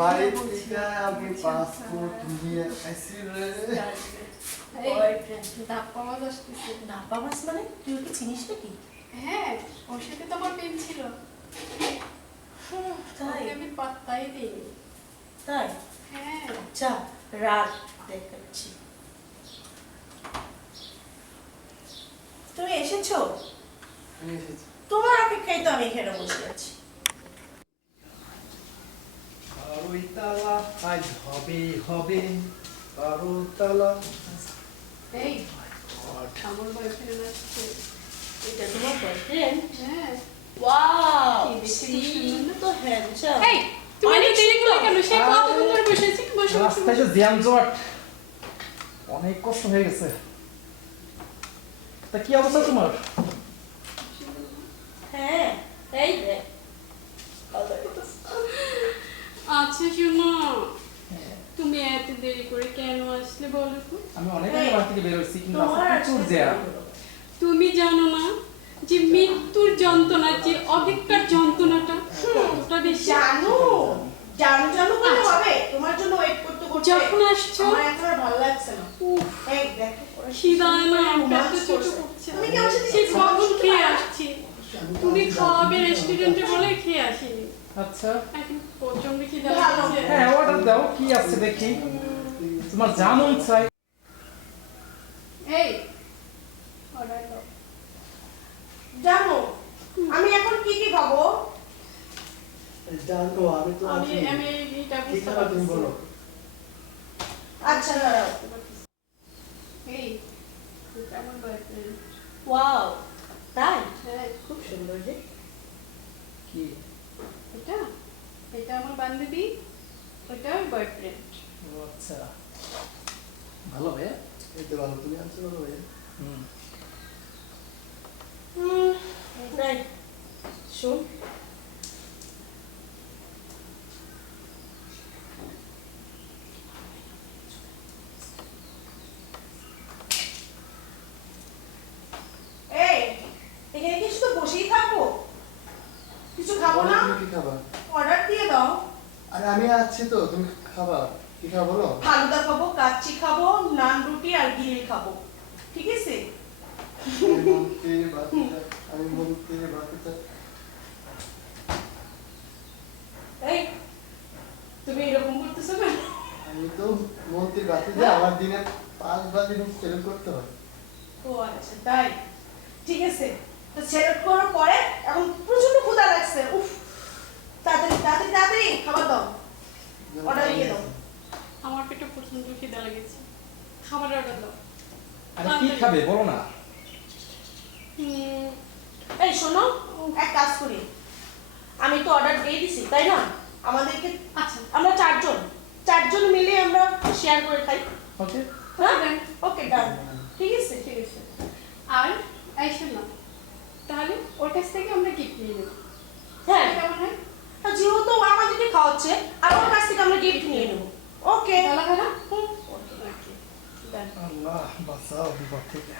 বাড়ি থেকে আমি পাসপোর্ট নিয়ে আসি রে। ধাপ্পা মাছ আসতেছে। ধাপ্পা মাছ মানে তুই ওকে চিনিস নাকি? হ্যাঁ, ওর সাথে তো আমার প্রেম ছিল। তাই আমি পাত্তাই দিইনি। তাই হ্যাঁ, আচ্ছা রাত দেখাচ্ছি। তুমি এসেছো? আমি এসেছি। তোমার অপেক্ষায় তো আমি এখানে বসে আছি। বারোইতলা আজ হবে হবে বারোতলা। এই আমার বয়ফ্রেন্ড আসছে। এটা তোমার বয়ফ্রেন্ড? হ্যাঁ। ওয়াও, কি দেখতে সি সুন্দর না? তো হ্যান্ডসাম। এই তুমি অনেক দেরি করলে কেন? সে সুন্দর। কতক্ষণ ধরে বসে আছে? বসে রাস্তায় যে জ্যাম জট, অনেক কষ্ট হয়ে গেছে। তা কি অবস্থা তোমার? হ্যাঁ, এই দেখ। আচ্ছা শোনো, তুমি এত দেরি করে কেন আসলে বলো তো? আমি অনেক আগে বাড়ি থেকে বের হয়েছি, কিন্তু তোমার রাস্তা প্রচুর জ্যাম। তুমি জানো না যে মৃত্যুর যন্ত্রণা, যে অপেক্ষার যন্ত্রণাটা ওটা বেশি। জানো জানো জানো বলে আচ্ছা। হবে? তোমার জন্য ওয়েট করতে করতে যখন আসছো আমার একেবারে ভালো লাগছে না। উফ, এই দেখো ওরা খিদায় না পেটটা romance ছোট করছে। করছে। তুমি কি আমার সাথে সে কিছু কখন বলতে খেয়ে পারো? আসছি, তুমি খাওয়াবে রেস্টুরেন্টে বলে খেয়ে আসিনি। আচ্ছা, এখন প্রচন্ড খিদা ভালো। লাগছে। হ্যাঁ অর্ডার দাও, কি আছে দেখি। তোমার জামুন চাই? এই অর্ডার দাও। জানো আমি এখন কি কি খাবো? জানো আমি তো আমি আছি। আমি এইটা কি বুঝতে খাবার তুমি পারছি। বলো? আচ্ছা দাঁড়াও। এই এটা আমার বয়ফ্রেন্ড। ওয়াও, তাই হ্যাঁ, খুব সুন্দর যে। কি? এটা এটা আমার বান্ধবী, ওটা আমার বয়ফ্রেন্ড। ও আচ্ছা, ভালো ভাই। এই তো ভালো, তুমি আনছো ভালো ভাই। হুম, নাই শুন, এই এখানে কি শুধু বসেই থাকবো? কিছু খাবো বলো না? তুমি কি খাবা? অর্ডার দিয়ে দাও। আরে আমি আছি তো, তুমি খাবা কি খাবা বলো? ফালুদা খাবো, কাচ্চি খাবো, নান রুটি আর গ্রিল খাবো, ঠিক আছে? আমি মন্ত্রীর বাচ্চা। এই তুমি এরকম করতেছো কেন? আমি তো মন্ত্রীর বাচ্চা, আমার দিনে 5 বার দিন সেরেন করতে হয়। ও আচ্ছা তাই, ঠিক আছে। তো সেলেক্ট করার পরে এখন প্রচন্ড ক্ষুধা লাগছে। উফ, তাড়াতাড়ি তাড়াতাড়ি তাড়াতাড়ি খাবার দাও, অর্ডার দিয়ে দাও। আমার পেটে প্রচন্ড খিদা লেগেছে, খাবার অর্ডার দাও। আরে কি খাবে বলো না। এই শোনো, এক কাজ করি, আমি তো অর্ডার দিয়ে দিছি তাই না? আমাদেরকে আচ্ছা আমরা চারজন মিলে আমরা শেয়ার করে খাই। ওকে, হ্যাঁ ওকে ডান, ঠিক আছে। ঠিক আছে। আর এই শোনো, তাহলে ওর কাছ থেকে আমরা গিফট নিয়ে নেব, হ্যাঁ, কেমন হয়? আর যেহেতু আমাদেরকে খাওয়াচ্ছে আর ওর কাছ থেকে আমরা গিফট নিয়ে নেবো। ওকে ভালো হয় না? হুম। ওকে ডান। আল্লাহ বাঁচাও বিপদ থেকে।